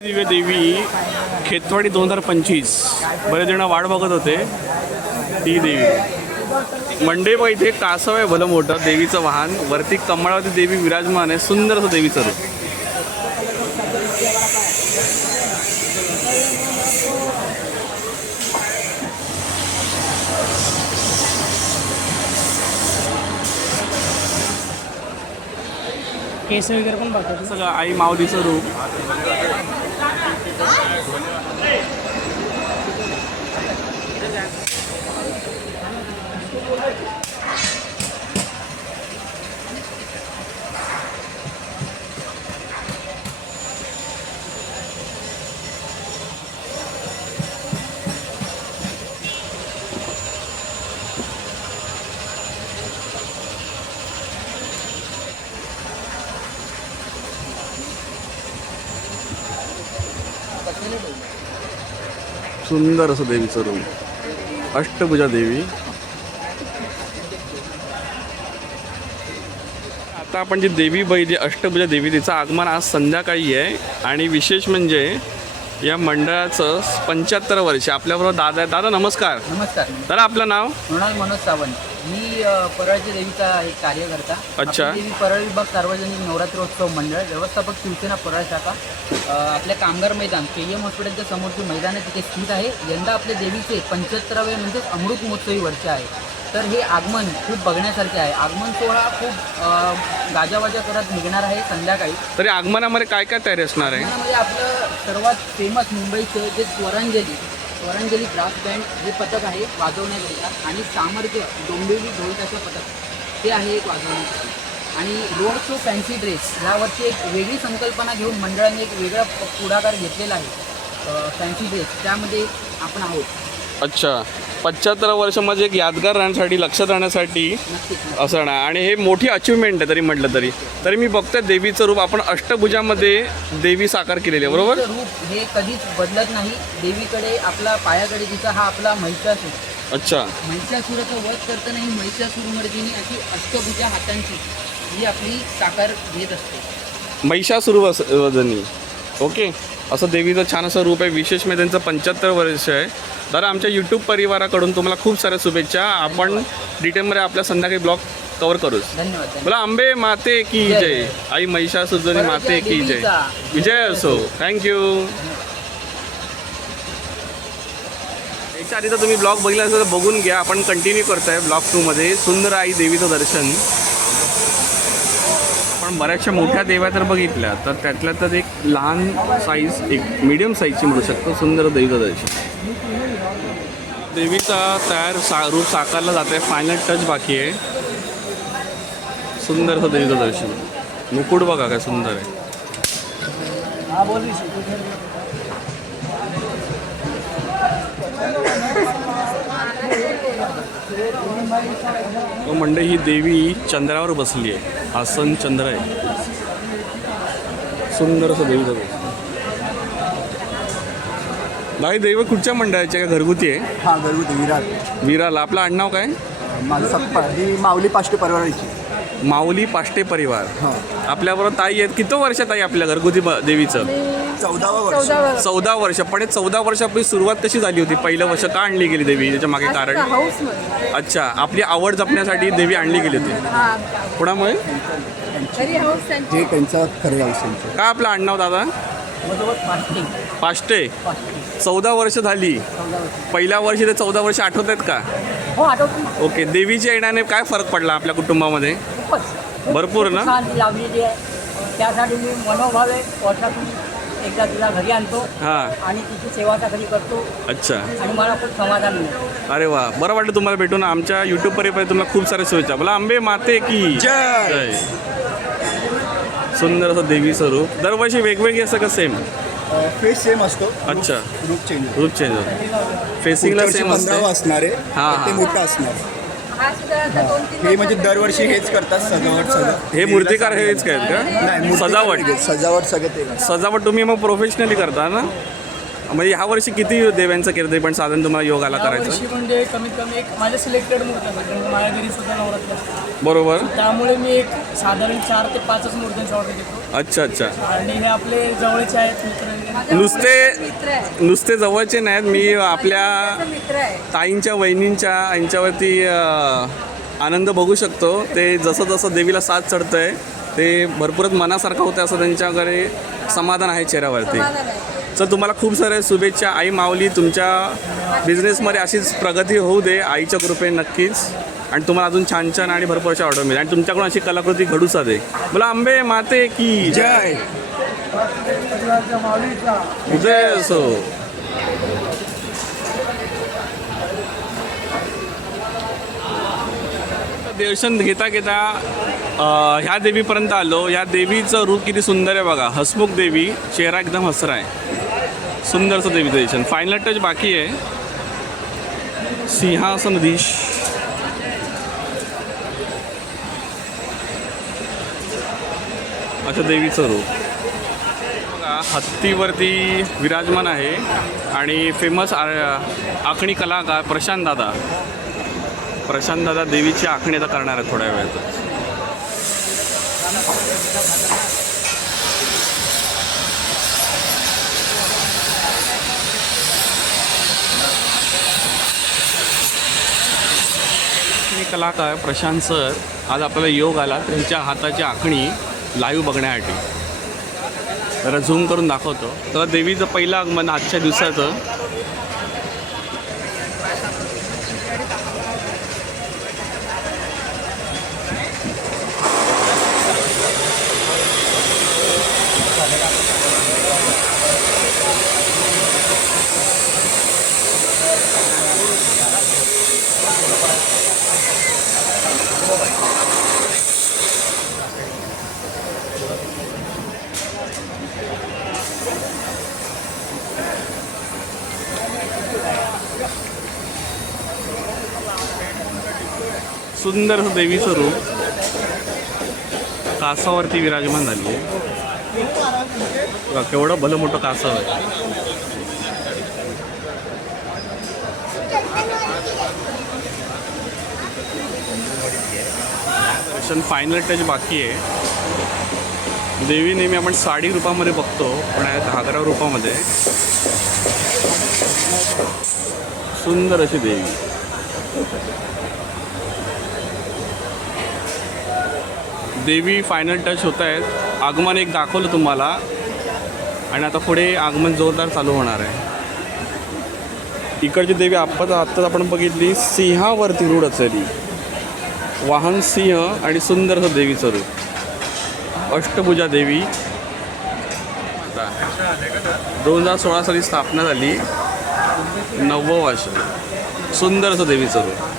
दिव्य देवी खेतवाडी दोन हजार पंचवीस. बरेच जण वाट बघत होते. ती देवी. मंडे बघ इथे कासव आहे भलं मोठं देवीचं वाहन. वरती कमळावरती देवी विराजमान आहे. सुंदर असं देवीचं रूप. केस वगैरे पण बघतात सगळं आई माऊलीचं रूप. सुंदर असं देवीचं रूप. अष्टभुजा देवी. आता आपण जी देवी बघितली अष्टभुजा देवी तिचं आगमन आज संध्याकाळी आहे. आणि विशेष म्हणजे या मंडळाचं पंच्याहत्तर वर्ष आपल्याबरोबर दादा आहे दादा नमस्कार. नमस्कार. दादा आपलं नाव? मनोज सावंत. परळच्या देवीचा एक कार्यकर्ता. अच्छा. आपली देवी परळ विभाग सार्वजनिक नवरात्रोत्सव मंडळ व्यवस्थापक शिवसेना परळ शाखा अ, आपल्या कामगार मैदान के एम हॉस्पिटलच्या समोरची मैदान आहे तिथे स्थित आहे. यंदा आपल्या देवीचे पंच्याहत्तरावे म्हणजेच अमृत महोत्सवी वर्ष आहे. तर हे आगमन खूप बघण्यासारखे आहे. आगमन सोहळा खूप अ, गाजावाजा करत निघणार आहे संध्याकाळी. तरी आगमनामध्ये काय काय तयारी असणार आहे? आपलं सर्वात फेमस मुंबईचं जे स्वरांजली स्वरांजली ब्रास बँड हे पथक आहे वाजवण्यात येतात आणि सामर्थ्य डोंबिवली ढोलताचं पथक ते आहे एक वाजवण्यासाठी. आणि रोड शो फॅन्सी ड्रेस यावरची एक वेगळी संकल्पना घेऊन मंडळाने एक वेगळा प- पुढाकार घेतलेला आहे फॅन्सी ड्रेस. त्यामध्ये आपण आहोत. अच्छा. पंच्याहत्तर वर्ष म्हणजे एक यादगार राहण्यासाठी लक्षात राहण्यासाठी असं ना आणि हे मोठी अचिव्हमेंट आहे तरी म्हटलं तरी. तरी मी बघतोय देवीचं रूप. आपण अष्टभुजामध्ये देवी साकार केलेली आहे बरोबर? रूप हे कधीच बदलत नाही. देवीकडे आपला पायाकडे तिचा हा आपला महिषासूर. अच्छा. महिषासुराचा वध करताना ही महिषासुरमर्दिनी अशी अष्टभुजा हातांची ही आपली साकार घेत असते. महिषासुर वदनी ओके. असं देवीचं छान असं रूप आहे. विशेष म्हणजे त्यांचं पंच्याहत्तर वर्ष आहे. तर आमच्या यूट्यूब परिवाराकडून तुम्हाला खूप साऱ्या शुभेच्छा. आपण डिटेलमध्ये आपल्या संध्याकाळी ब्लॉग कवर करूच. धन्यवाद बोला आंबे माते की जय. आई महिषासुरजनी माते की जय. विजय असो. थँक्यू याच्या आधी तर तुम्ही ब्लॉग बघितला असेल तर बघून घ्या. आपण कंटिन्यू करतोय ब्लॉग टूमध्ये सुंदर आई देवीचं दर्शन. पण बऱ्याचशा मोठ्या देव्या तर बघितल्या. तर त्यातल्या तर एक लहान साईज एक मीडियम साईजची म्हणू शकतो. सुंदर देवीचं दर्शन. देवीचा तयार सा रूप साकारला जात आहे फायनल टच बाकी आहे. सुंदर असं देवीचं दर्शन. मुकुट बघा काय सुंदर आहे. तो म्हणजे ही देवी चंद्रावर बसली आहे. आसन चंद्र आहे. सुंदर असं देवीचं दर्शन नाही देव कुठच्या मंडळाची का घरगुती आहे? हा घरगुती विराट विराला आपलं आडनाव काय? माझं सप्पा ही माऊली पाष्टे परवारायची माऊली पाष्टे परिवार. हा. आपल्याबरोबर ताई आहेत. किती वर्षात आई आपल्या घरगुती ब- देवीचं? चौदावा वर्ष. चौदा वर्ष. पण हे चौदा वर्ष आपली सुरुवात कशी झाली होती? पहिलं वर्ष का आणली गेली देवी? त्याच्यामागे कारण? हाऊसमध्ये. अच्छा. आपली आवड जपण्यासाठी देवी आणली गेली होती. हा. कुणामुळे? घरी हाऊस त्यांची. त्यांचा खरे अवसंच का आपलं आडनाव दादा? पाष्टे. चौदा वर्ष झाली. पहिल्या वर्षी ते चौदा वर्ष आठवत आहेत का? हो आठवतो. ओके देवीच्या येण्याने काय फरक पडला आपल्या कुटुंबामध्ये? खूपच. भरपूर ना? छान लावलेली आहे. त्यासाठी मी मनोभावे वर्षातून एकदा तिला घरी आणतो हां. आणि तिची सेवा चाकरी करतो. अच्छा. आणि मला खूप समाधान मिळतं. अरे वा बरं वाटलं तुम्हाला भेटून. आमच्या युट्यूब परिवार तुम्हाला खूप साऱ्या शुभेच्छा. बोला आंबे माते की? जय. जय. सुंदर असं देवी स्वरूप. दरवर्षी वेगवेगळी असं का सेम फेस सेम असतो. अच्छा. ग्रुप चेंज रूप चेंज होतं. फेसिंगला सेम असते असणार आहे हा, ते. मोठं असणार. हा सुद्धा आता दोन तीन म्हणजे दरवर्षी हेच करतात सजावट सगळं हे मूर्तिकार हेच काय नाही का मूर्तिकार सजावट. सजावट सगळं ते. सजावट तुम्ही मग प्रोफेशनली करता ना? म्हणजे ह्या वर्षी किती देव्यांचं केलं तरी पण साधारण तुम्हाला योग आला करायचं? म्हणजे कमीत कमी एक माझ्या सिलेक्टेड मूर्त्या आहेत म्हणजे माझ्या घरी सुद्धा नवरात्र असते बरोबर. त्यामुळे मी एक साधारण चार ते पाचच मूर्त्यांची ऑर्डर घेतो. अच्छा अच्छा. आणि हे आपले जवळचे आहेत मित्र नुसते- नुसते जवळचे नाहीत मी आपल्या माझा मित्र आहे ताईंच्या वहिनींच्या यांच्यावरती अ, आनंद बघू शकतो. ते जसं जसं देवीला साथ चढतं आहे ते भरपूरच मनासारखं होतं असं त्यांच्याकडे समाधान आहे चेहऱ्यावरती. समाधान आहे. तर तुम्हाला खूप साऱ्या शुभेच्छा. आई माऊली तुमच्या बिझनेसमध्ये अशीच प्रगती होऊ दे आईच्या कृपे नक्कीच. आणि तुम्हाला अजून छान छान आणि भरपूर अशा ऑर्डर मिळेल. आणि तुमच्याकडून अशी कलाकृती घडूचा दे मला आंबे माते की जय. उदय असो दर्शन घेता घेता ह्या देवीपर्यंत आलो. या देवीचं रूप किती सुंदर आहे बघा. हसमुख देवी चेहरा एकदम हसरा आहे. सुंदरचं देवीचं दर्शन फायनल टच बाकी आहे. सिंहासनधीश अच्छा देवीचं रूप. हत्तीवरती विराजमान आहे आणि फेमस आखणी कलाकार प्रशांत दादा. प्रशांत दादा देवीची आखणी आता करणार आहे थोड्या वेळात कलाकार प्रशांत सर आज आपल्याला योग आला त्यांच्या हाताची आखणी लाईव्ह बघण्यासाठी. जरा झूम करून दाखवतो. तर देवीचं पहिलं आगमन आजच्या दिवसाचं. सुंदर असं देवीचं रूप कासावरती विराजमान झाली आहे. केवढं भलं मोठं कासाव आहे. दर्शन फायनल टच बाकी आहे. देवी नेहमी आपण साडी रूपामध्ये बघतो पण आहे घागरा रूपामध्ये. सुंदर अशी देवी. देवी फायनल टच होत आहेत. आगमन एक दाखवलं तुम्हाला. आणि आता पुढे आगमन जोरदार चालू होणार आहे. इकडची देवी आत्ताच आत्ताच आपण बघितली सिंहावरती रूढ असेली वाहन सिंह आणि सुंदर देवीचं रूप. अष्टभुजा देवी. दोन हजार सोळा साली स्थापना झाली. नववं वर्ष. सुंदर देवीचं रूप.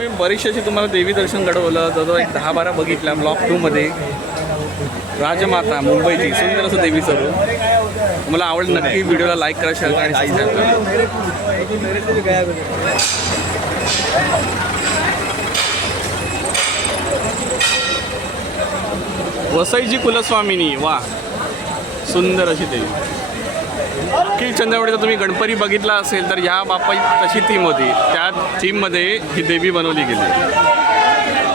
मी बरीचशी अशी तुम्हाला देवी दर्शन घडवलं. जवळ एक दहा बारा बघितल्या ब्लॉक टूमध्ये राजमाता मुंबईची सुंदर असं देवीचं रूप मला आवडलं नक्की व्हिडिओला लाईक करा शेअर करा आणि करा. वसईची कुलस्वामिनी वा सुंदर अशी देवी. की चंद्रवडीचा तुम्ही गणपती बघितला असेल तर ह्या बापा तशी थीम होती. त्या थीममध्ये ही देवी बनवली गेली.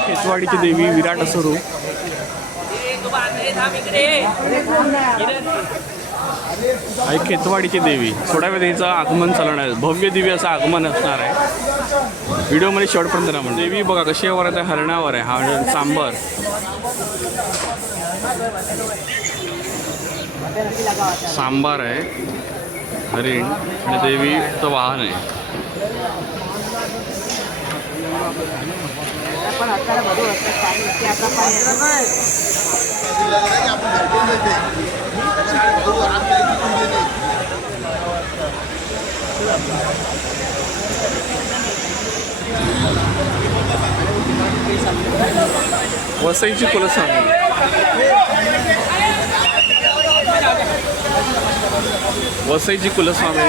खेचवाडीची देवी विराट असं रूप आणि खेतवाडीची देवी. थोड्या वेळ तिचं आगमन चालणार आहे. भव्य दिव्य असं आगमन असणार आहे. व्हिडिओमध्ये शेवटपर्यंत ना म्हणजे देवी बघा कशी वर आहे हरणावर आहे. हा सांबर. सांबार आहे हरिण आणि देवीचं वाहन आहे. वसईची कुलस्वामी. वसईजी कुलस्वामी.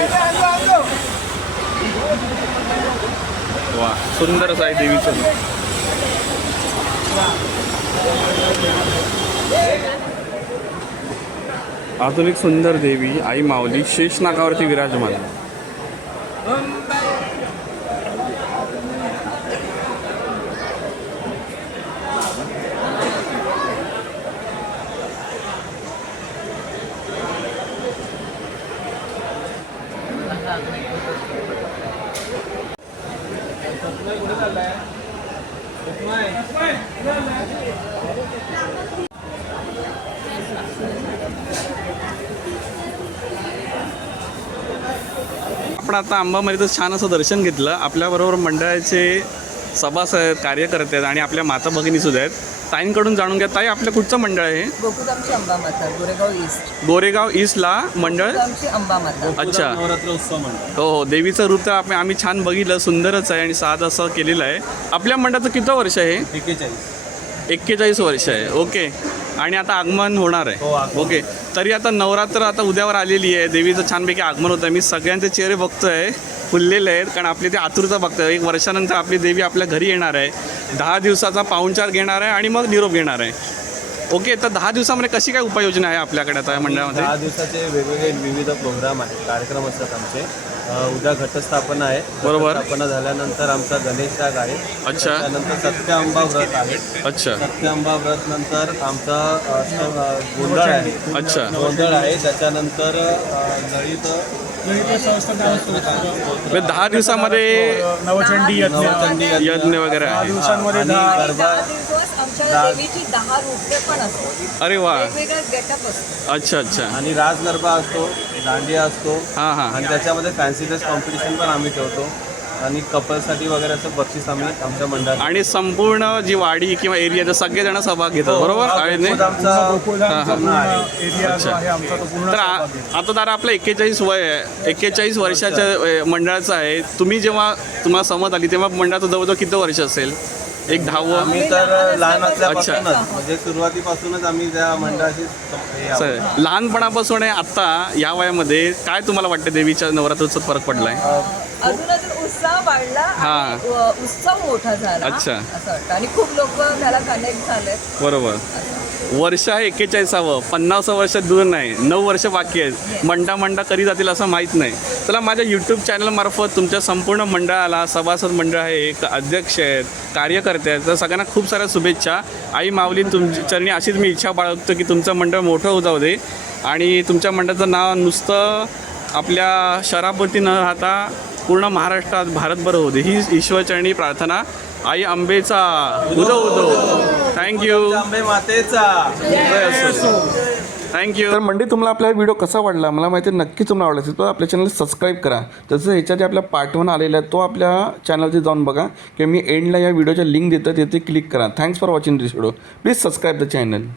वा सुंदर देवी देवीचं. आधुनिक सुंदर देवी आई माऊली शेषनागावरती विराजमान. नाकावरती चाललाय. आपण आता अंबामारीचं छान असं दर्शन घेतलं. आपल्याबरोबर मंडळाचे सभासद आहेत कार्यकर्ते आहेत आणि आपल्या माता भगिनी सुद्धा आहेत. ताईंकडून जाणून घ्या. ताई आपलं कुठचं मंडळ आहे गोकुळामची गोरेगाव ईस्ट. गोरेगाव ईस्टला मंडळ? गोकुळामची अच्छा. हो हो. देवीचं रूप तर आपण आम्ही छान बघितलं सुंदरच आहे आणि साध असं केलेलं आहे. आपल्या मंडळाचं किती वर्ष आहे एक्केचाळीस वर्ष आहे. ओके. आणि आता आगमन होणार आहे. ओके. तरी आता नवरात्र आता उद्यावर आलेली आहे. देवीचं छानपैकी आगमन होतं मी सगळ्यांचे चेहरे बघतोय. फुललेले आहेत. कारण आपली ते आतुरता बघतोय. एक वर्षानंतर आपली देवी आपल्या घरी येणार आहे. दहा दिवसाचा पाहुणचार घेणार आहे आणि मग निरोप घेणार आहे. ओके तर दहा दिवसामध्ये कशी काय उपाययोजना आहे आपल्याकडे आता मंडळामध्ये? दहा दिवसाचे वेगवेगळे विविध प्रोग्राम आहेत. कार्यक्रम असतात आमचे. उद्या घटस्थापना आहे. बरोबर. घटस्थापना झाल्यानंतर आमचा गणेश याग आहे. अच्छा. त्यानंतर सत्याअंबा व्रत आहे. अच्छा. सत्याअंबा व्रत नंतर आमचा अ, स- अ, गोंधळ आहे. अच्छा. गोंधळ आहे. त्याच्यानंतर अ, ललित म्हणजे दहा दिवसामध्ये नवचंडी यज्ञ. यज्ञ वगैरे आहे. दिवसांमध्ये दहा गरबा दिवस आमच्या देवीची दहा रूपे पण असतात. अरे वा. वेगवेगळा गेटअप असतो अच्छा अच्छा. आणि राज गरबा असतो दांडिया असतो. हां हां. आणि त्याच्यामध्ये फॅन्सी ड्रेस कॉम्पिटिशन पण आम्ही ठेवतो. आणि कपलसाठी वगैरे असं बक्षीस आम्ही आमच्या मंडळात आणि संपूर्ण जी वाडी किंवा एरियाचे सगळेजण सहभाग घेतात बरोबर? हां, हां. पूर्ण तर आ-. आता दादा आपलं एक्केचाळीस वय आहे. एक्केचाळीस वर्षाच्या अ, मंडळाचं आहे. तुम्ही जेव्हा तुम्हाला समज आली तेव्हा मंडळाचं जवळजवळ किती वर्ष असेल? एक दहावं आम्ही तर लहान असल्यापासूनच. म्हणजे सुरुवातीपासूनच आम्ही त्या मंडळाशी सं- हे आहोत. असं लहानपणापासून आहे आत्ता या वयामध्ये काय तुम्हाला वाटतं देवीच्या नवरात्रोत्सव फरक पडलाय? अजून अजून उत्साह वाढला हा. आणि, उत्सव मोठा झाला अच्छा. असं वाटतं. आणि खूप लोक त्याला कनेक्ट झालेत. बरोबर. वर्ष आहे एक्केचाळीसावं. पन्नास वर्ष दूर नाही. नऊ वर्ष बाकी आहेत. मंडा मंडा कधी जातील असं माहीत नाही. चला माझ्या यूट्यूब चॅनलमार्फत तुमच्या संपूर्ण मंडळाला सभासद मंडळ आहे एक अध्यक्ष आहेत कार्यकर्ते आहेत तर सगळ्यांना खूप साऱ्या शुभेच्छा. आई माऊली तुमच्या चरणी अशीच मी इच्छा बाळगतो की तुमचं मंडळ मोठं होऊ जाऊ दे. आणि तुमच्या मंडळाचं नाव नुसतं आपल्या शहरापुरती न राहता पूर्ण महाराष्ट्रात भारतभर दे. ही ईश्वरचरणी प्रार्थना आई आंबेचा. उदो उदो थँक्यू आंबे मातेचा. थँक्यू तर मंडळी तुम्हाला आपला व्हिडिओ कसा वाटला? मला माहिती आहे नक्की तुम्हाला आवडला असेल तर आपल्या चॅनल सबस्क्राईब करा. तसं ह्याच्यात आपला पार्ट वन आलेला आहे तो आपल्या चॅनलवरती जाऊन बघा. किंवा मी एंडला या व्हिडिओच्या लिंक देतो तिथे क्लिक करा. Thanks for watching this video please subscribe the channel